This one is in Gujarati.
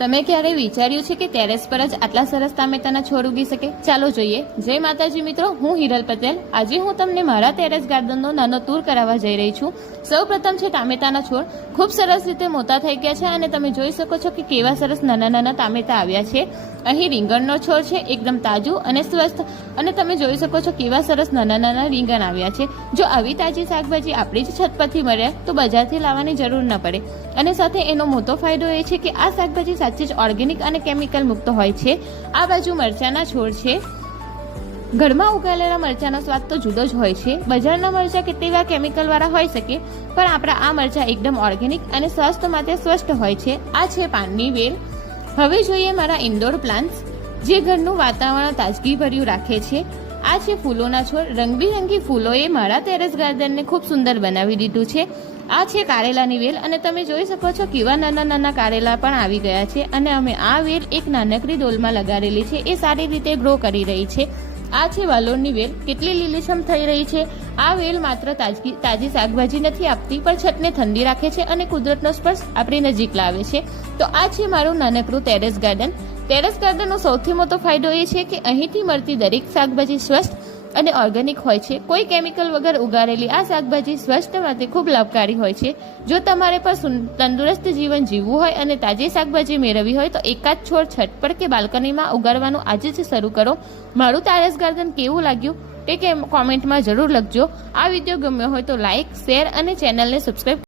તમે ક્યારે વિચાર્યું છે કે ટેરેસ પર જ આટલા સરસ ટામેટાના છોડ ઉગી શકે? ચાલો જોઈએ. જય માતાજી મિત્રો, હું હિરલ પટેલ. આજે હું તમને મારા ટેરેસ ગાર્ડનનો નાનો ટૂર કરાવવા જઈ રહી છું. સૌપ્રથમ છે ટામેટાના છોડ. ખૂબ સરસ રીતે મોટા થઈ ગયા છે અને તમે જોઈ શકો છો કે કેવા સરસ નાના નાના ટામેટા આવ્યા છે. અહીં રીંગણનો છોડ છે, એકદમ તાજું અને સ્વસ્થ. અને તમે જોઈ શકો છો કેવા સરસ નાના નાના રીંગણ આવ્યા છે. જો આવી તાજી શાકભાજી આપણી જ છત પરથી મળે તો બજારથી લાવવાની જરૂર ન પડે. અને સાથે એનો મોટો ફાયદો એ છે કે આ શાકભાજી સાચે જ ઓર્ગેનિક અને કેમિકલ મુક્ત હોય છે. આ બાજુ મરચાના છોડ છે. ઘરમાં ઉગાડેલા મરચાનો સ્વાદ તો જુદો જ હોય છે. બજારના મરચા કેટલીવાર કેમિકલ વાળા હોઈ શકે, પણ આપણા આ મરચા એકદમ ઓર્ગેનિક અને સ્વાસ્થ્ય માટે સ્વસ્થ હોય છે. આ છે પાનની વેલ. હવે જોઈએ મારા ઇન્ડોર પ્લાન્ટ્સ, જે ઘરનું વાતાવરણ તાજગીભર્યું રાખે છે. આ છે ફૂલોના છોડ. રંગબેરંગી ફૂલોએ મારા ટેરેસ ગાર્ડનને ખૂબ સુંદર બનાવી દીધું છે. આ છે કારેલાની વેલ અને તમે જોઈ શકો છો કેવા નાના નાના કારેલા પણ આવી ગયા છે. અને અમે આ વેલ એક નાનકડી ડોલમાં લગાડેલી છે, એ સારી રીતે ગ્રો કરી રહી છે. આ છે વાલોરની વેલ. કેટલી લીલીછમ થઈ રહી છે. આ વેલ માત્ર તાજી શાકભાજી નથી આપતી, પણ છતને ઠંડી રાખે છે અને કુદરતનો સ્પર્શ આપણી નજીક લાવે છે. તો આ છે મારું નાનકડું ટેરેસ ગાર્ડન. ટેરેસ ગાર્ડનનો સૌથી મોટો ફાયદો એ છે કે અહીંથી મળતી દરેક શાકભાજી સ્વસ્થ અને ઓર્ગેનિક હોય છે. કોઈ કેમિકલ વગર ઉગાડેલી આ શાકભાજી સ્વાસ્થ્ય માટે ખૂબ લાભકારી હોય છે. જો તમારે પણ તંદુરસ્ત જીવન જીવવું હોય અને તાજી શાકભાજી મેળવવી હોય તો એકાદ છોડ છત પર કે બાલ્કનીમાં ઉગાડવાનું આજે જ શરૂ કરો. મારું ટેરેસ ગાર્ડન કેવું લાગ્યું તે કોમેન્ટમાં જરૂર લખજો. આ વિડીયો ગમ્યો હોય તો લાઇક, શેર અને ચેનલને સબસ્ક્રાઈબ